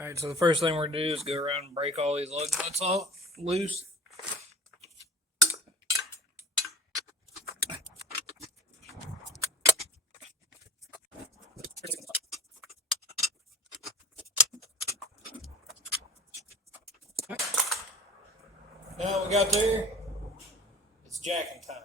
Alright, so the first thing we're going to do is go around and break all these lug nuts off loose. Now we got there, it's jacking time.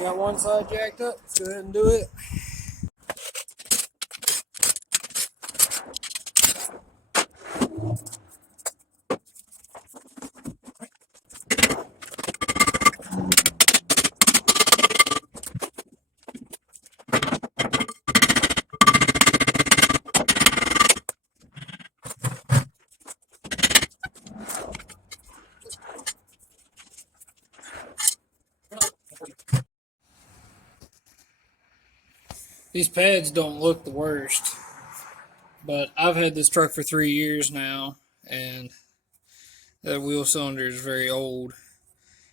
Got one side jacked up, let's go ahead and do it. These pads don't look the worst, but I've had this truck for 3 years now, and that wheel cylinder is very old.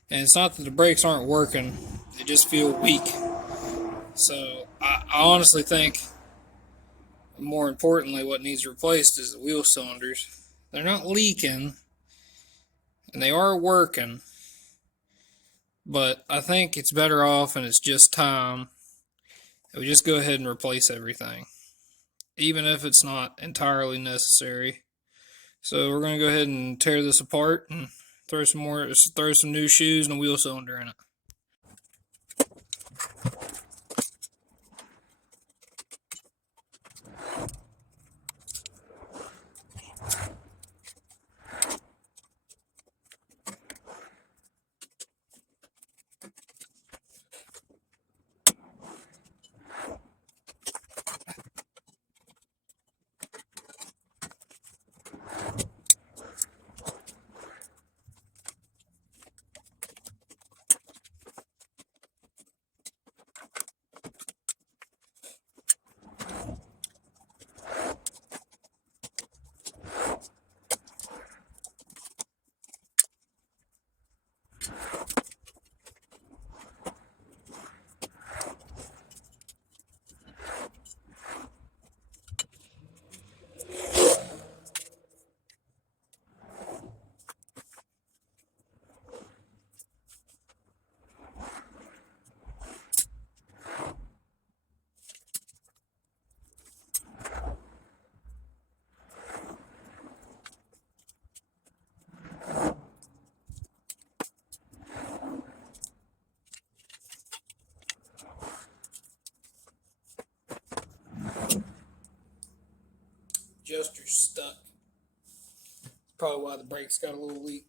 And it's not that the brakes aren't working, they just feel weak. So I honestly think, more importantly, what needs replaced is the wheel cylinders. They're not leaking, and they are working, but I think it's better off, and it's just time, we just go ahead and replace everything, even if it's not entirely necessary. So we're going to go ahead and tear this apart and throw some new shoes and a wheel cylinder in it. Adjuster's stuck. That's probably why the brakes got a little leak.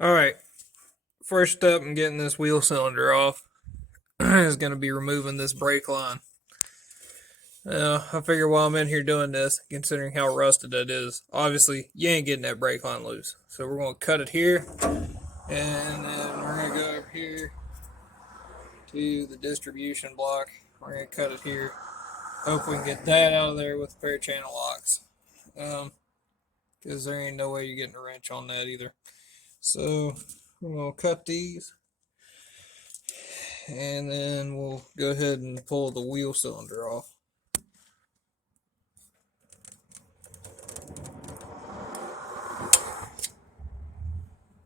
Alright, first step in getting this wheel cylinder off is going to be removing this brake line. Now, I figure while I'm in here doing this, considering how rusted it is, obviously you ain't getting that brake line loose. So we're going to cut it here, and then we're going to go over here to the distribution block. We're going to cut it here. Hope we can get that out of there with a pair of channel locks. Because there ain't no way you're getting a wrench on that either. So we're going to cut these. And then we'll go ahead and pull the wheel cylinder off.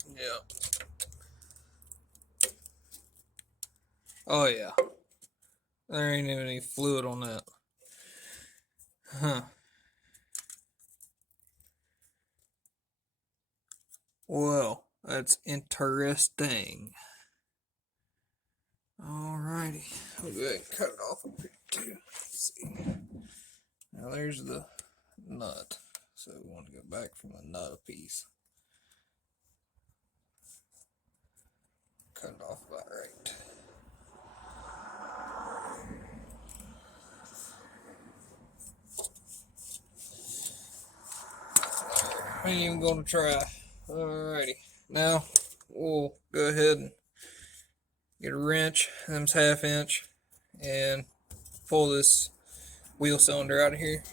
Yeah. Oh yeah. There ain't even any fluid on that. Huh. Well, that's interesting. Alrighty. We'll go ahead and cut it off up here too. Let's see. Now there's the nut. So we want to go back from the nut piece. ain't even gonna try. Alrighty. Now we'll go ahead and get a wrench, them's 1/2 inch, and pull this wheel cylinder out of here.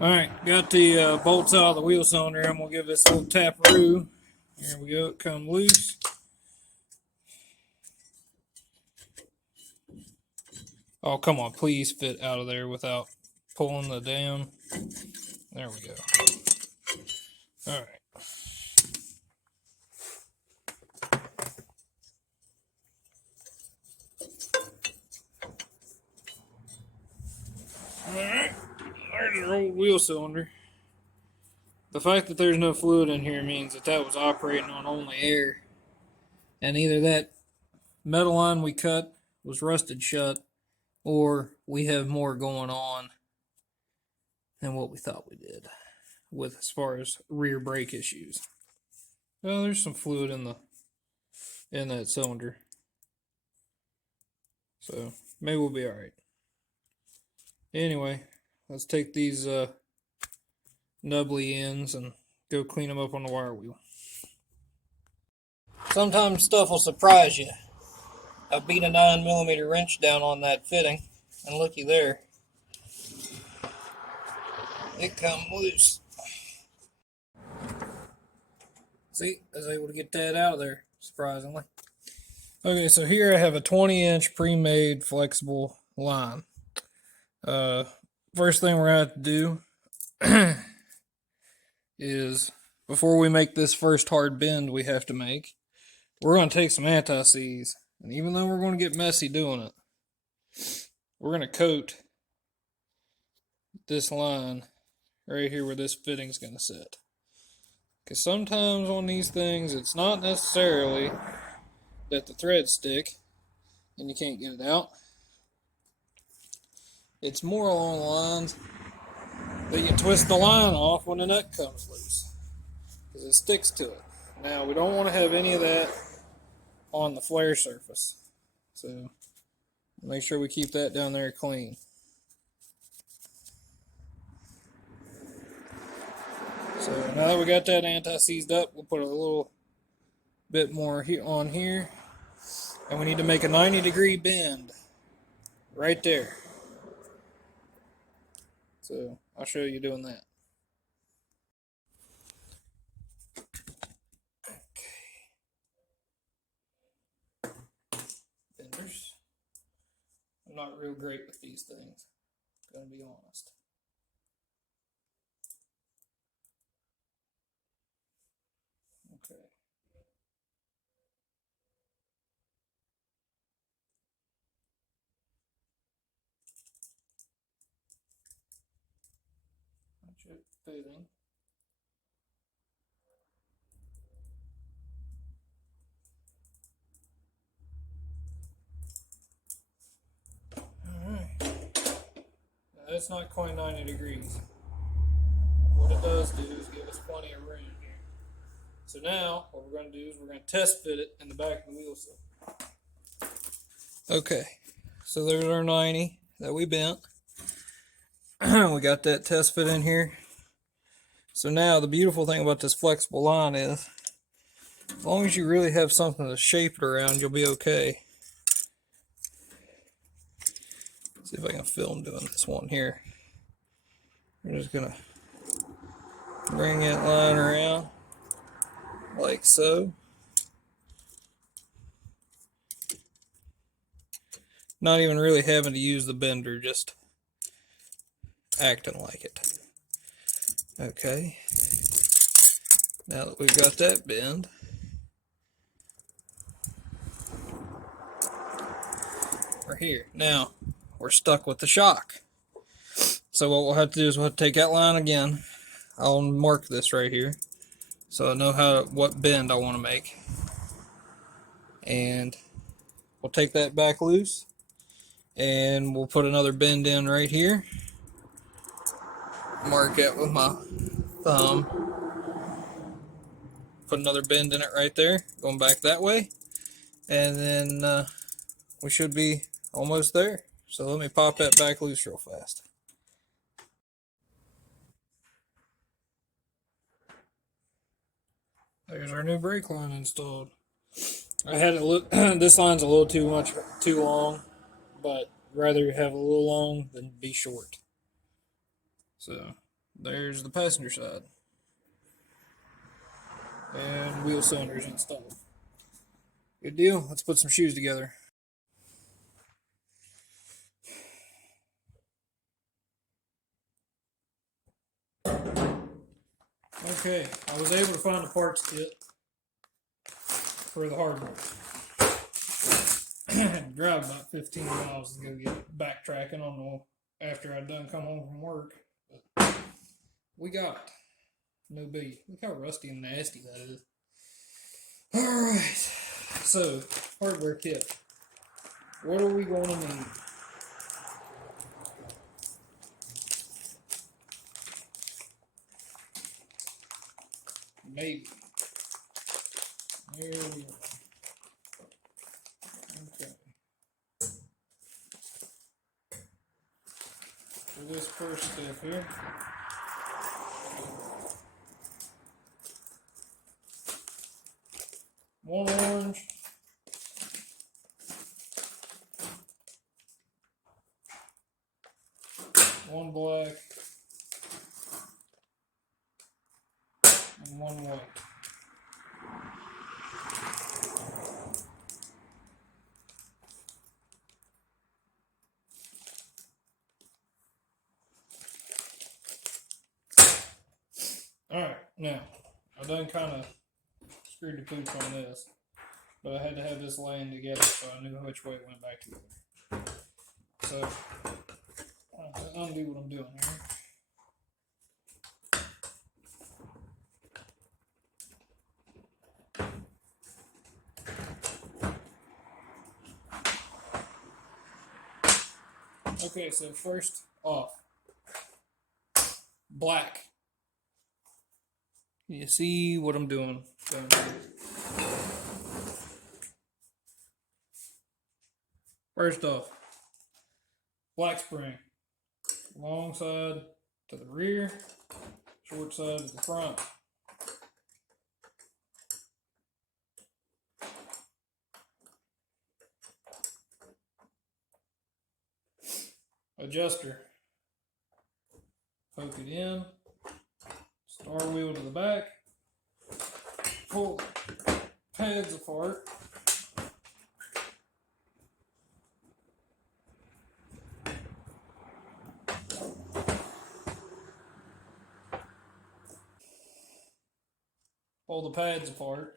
Alright, got the bolts out of the wheel cylinder. I'm gonna give this a little taparoo. There we go, it come loose. Oh, come on, please fit out of there without pulling the damn. There we go. Alright. Alright, there's our old wheel cylinder. The fact that there's no fluid in here means that that was operating on only air. And either that metal line we cut was rusted shut, or we have more going on than what we thought we did with as far as rear brake issues. Well, there's some fluid in that cylinder. So maybe we'll be alright. Anyway, let's take these nubbly ends and go clean them up on the wire wheel. Sometimes stuff will surprise you. I beat a 9mm wrench down on that fitting, and looky there. It come loose. See, I was able to get that out of there, surprisingly. Okay, so here I have a 20-inch pre-made flexible line. First thing we're going to have to do is, before we make this first hard bend we have to make, we're going to take some anti-seize. And even though we're going to get messy doing it, we're going to coat this line right here where this fitting's going to sit. Because sometimes on these things, it's not necessarily that the threads stick and you can't get it out. It's more along the lines that you twist the line off when the nut comes loose, because it sticks to it. Now, we don't want to have any of that on the flare surface, so make sure we keep that down there clean. So now that we got that anti-seized up, we'll put a little bit more on here, and we need to make a 90-degree bend right there. So I'll show you doing that. Okay. Benders. I'm not real great with these things, gonna be honest. Okay. Fitting. Alright. Now that's not quite 90 degrees. What it does do is give us plenty of room here. So now what we're going to do is we're going to test fit it in the back of the wheel seal. Okay, so there's our 90 that we bent. We got that test fit in here. So now the beautiful thing about this flexible line is, as long as you really have something to shape it around, you'll be okay. Let's see if I can film doing this one here. We're just gonna bring that line around like so. Not even really having to use the bender, just acting like it. Okay. Now that we've got that bend, we're here. Now, we're stuck with the shock. So what we'll have to do is we'll have to take that line again. I'll mark this right here, so I know what bend I want to make. And we'll take that back loose, and we'll put another bend in right here. Mark it with my thumb. Put another bend in it right there, going back that way. And then we should be almost there. So let me pop that back loose real fast. There's our new brake line installed. I had it look. This line's a little too long, but rather have a little long than be short. So there's the passenger side, and wheel cylinders installed. Good deal. Let's put some shoes together. Okay, I was able to find a parts kit for the hardware. Drive about 15 miles to go get backtracking on the after I'd done come home from work. But we got no biggie. Look how rusty and nasty that is. Alright. So, hardware kit. What are we going to need? Maybe. There we go. Okay. For this first step here, one orange, one black, and one white. Alright, now, I done kind of screwed the pooch on this, but I had to have this laying together so I knew which way it went back together. So, I'll undo what I'm doing here. Okay, so first off, black. You see what I'm doing down here. First off, black spring. Long side to the rear, short side to the front. Adjuster. Poke it in. Star wheel to the back. Pull the pads apart. Pull the pads apart.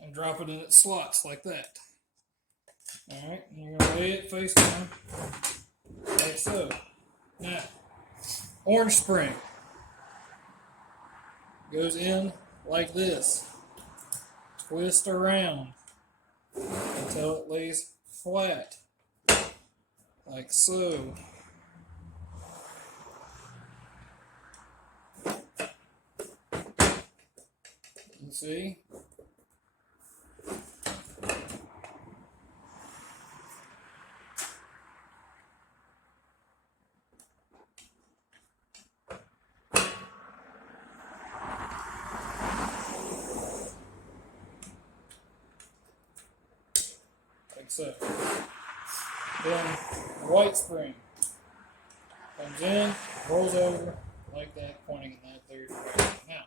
And drop it in its slots like that. Alright, and you're going to lay it face down. Like so. Now, orange spring. Goes in like this. Twist around until it lays flat. Like so. You see? Like so. Then white spring comes in, rolls over like that, pointing in that third direction. Now,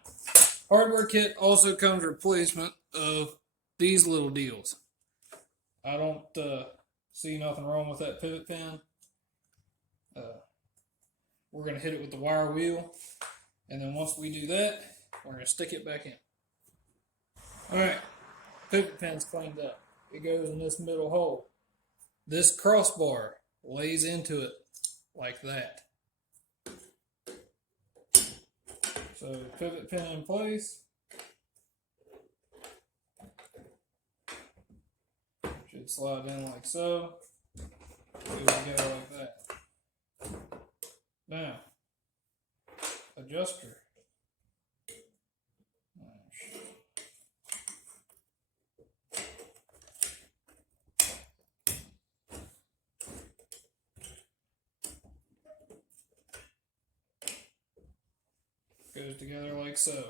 hardware kit also comes replacement of these little deals. I don't see nothing wrong with that pivot pin. We're going to hit it with the wire wheel, and then once we do that, we're going to stick it back in. Alright, pivot pin's cleaned up. It goes in this middle hole. This crossbar lays into it like that. So pivot pin in place. Should slide in like so. Here we go like that. Now, adjuster. goes together like so.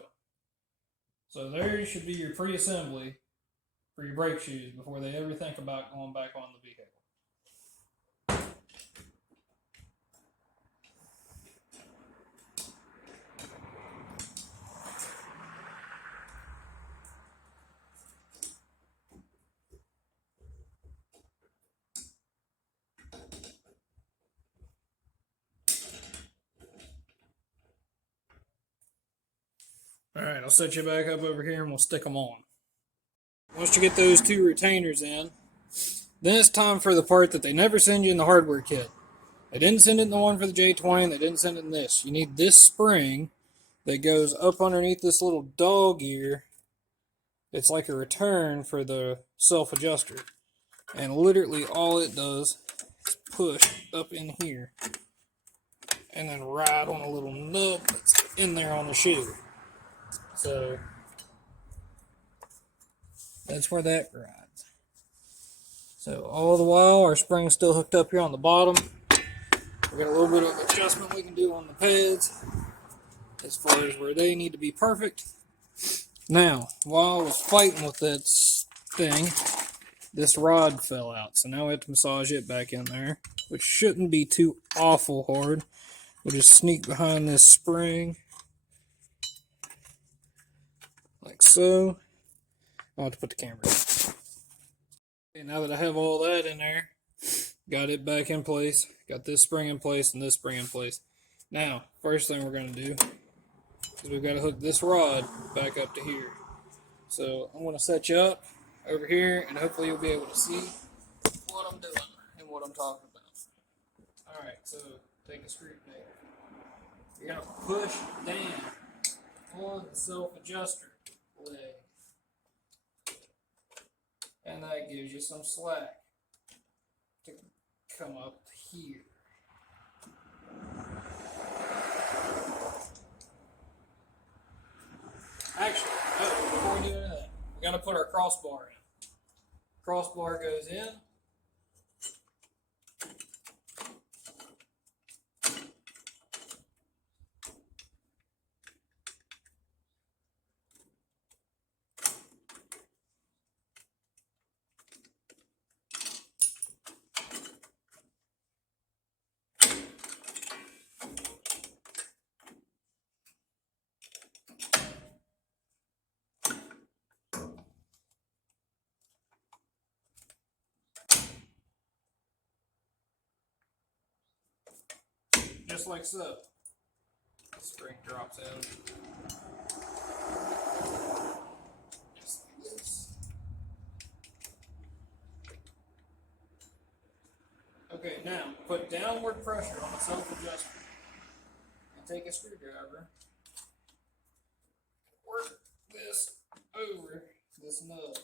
So there should be your pre-assembly for your brake shoes before they ever think about going back on the vehicle. Alright, I'll set you back up over here and we'll stick them on. Once you get those two retainers in, then it's time for the part that they never send you in the hardware kit. They didn't send it in the one for the J20, they didn't send it in this. You need this spring that goes up underneath this little dog ear. It's like a return for the self-adjuster. And literally all it does is push up in here and then ride on a little nub that's in there on the shoe. So that's where that rides. So all the while our spring's still hooked up here on the bottom. We got a little bit of adjustment we can do on the pads as far as where they need to be perfect. Now, while I was fighting with that thing, this rod fell out. So now we have to massage it back in there, which shouldn't be too awful hard. We'll just sneak behind this spring like so. I'll have to put the camera down. Okay, now that I have all that in there, got it back in place, got this spring in place and this spring in place. Now, first thing we're going to do is we've got to hook this rod back up to here. So I'm going to set you up over here and hopefully you'll be able to see what I'm doing and what I'm talking about. Alright, so take a screwdriver. You're going to push down on the self-adjuster leg. And that gives you some slack to come up here. Actually, before we do any of that, we're going to put our crossbar in. Crossbar goes in. Just like so. The spring drops out. Just like this. Okay, now put downward pressure on the self-adjuster. And take a screwdriver. Work this over this nub.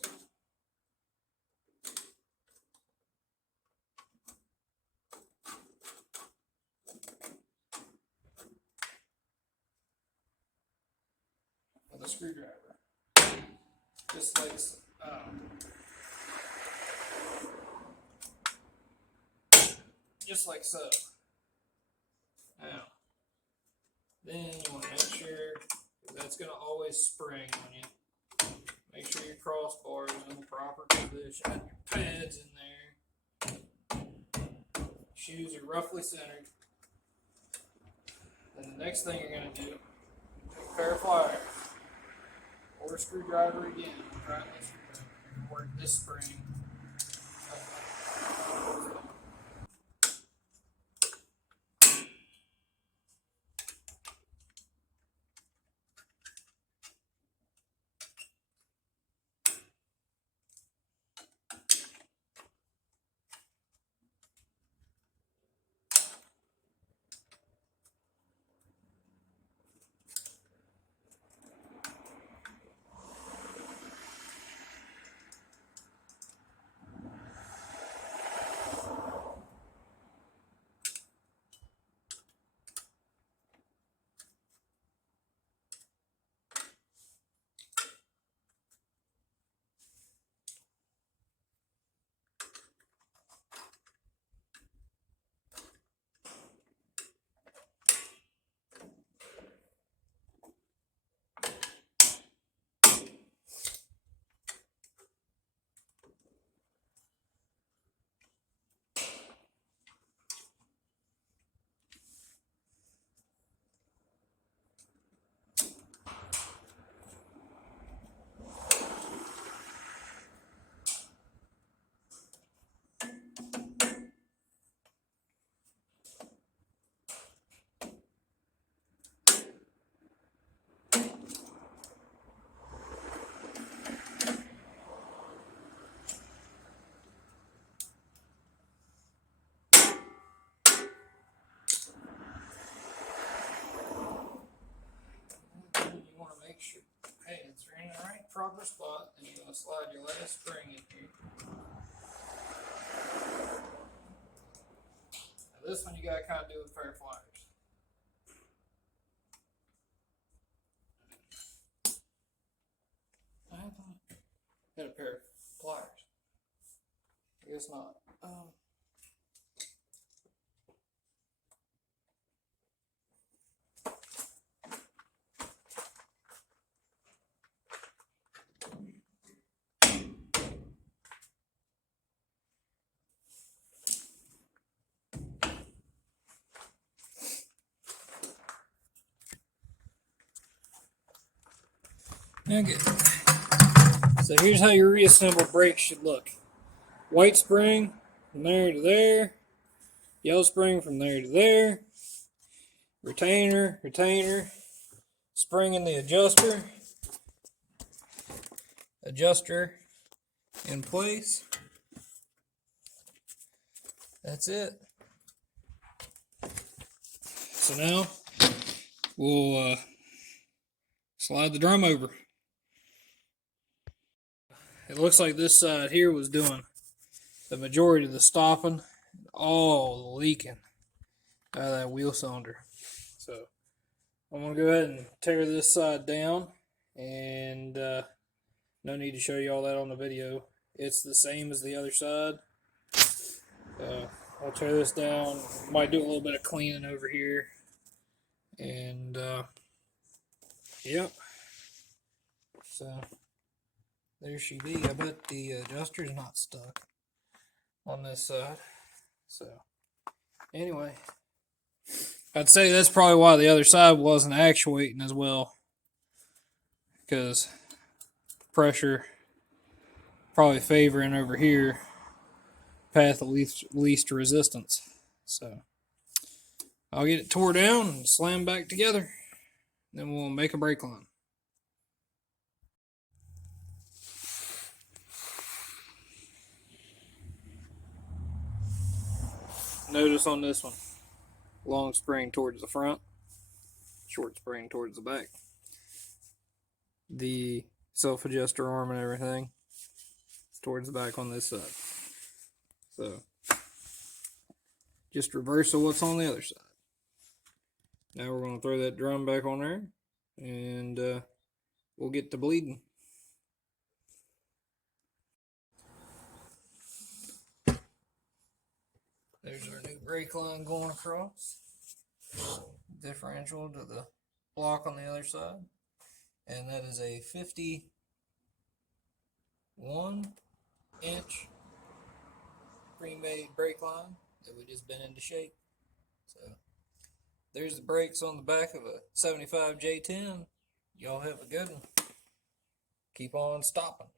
With a screwdriver. Just like so. Just like so. Now, then you want to make sure that's going to always spring on you. Make sure your crossbar is in the proper position. Your pads in there. Shoes are roughly centered. Then the next thing you're going to do is a pair of pliers or a screwdriver again. Try this screwdriver. You're going to work this spring. proper spot, and you're going to slide your last spring in here. Now this one you got to kind of do with fair pliers. I had a pair of pliers. I guess not. Okay. So here's how your reassembled brakes should look. White spring from there to there. Yellow spring from there to there. Retainer, retainer. Spring in the adjuster. Adjuster in place. That's it. So now we'll slide the drum over. It looks like this side here was doing the majority of the stopping, all the leaking out of that wheel cylinder. So I'm going to go ahead and tear this side down, and no need to show you all that on the video. It's the same as the other side. I'll tear this down, might do a little bit of cleaning over here, and yep. So there she be. I bet the adjuster's not stuck on this side. So anyway, I'd say that's probably why the other side wasn't actuating as well, because pressure probably favoring over here, path of least resistance. So I'll get it tore down and slam back together, then we'll make a brake line. Notice on this one, long spring towards the front, short spring towards the back. The self-adjuster arm and everything is towards the back on this side. So just reverse of what's on the other side. Now we're going to throw that drum back on there, and we'll get to bleeding. There's our new brake line going across. Differential to the block on the other side. And that is a 51-inch pre-made brake line that we just bent into shape. So there's the brakes on the back of a 75 J10. Y'all have a good one. Keep on stopping.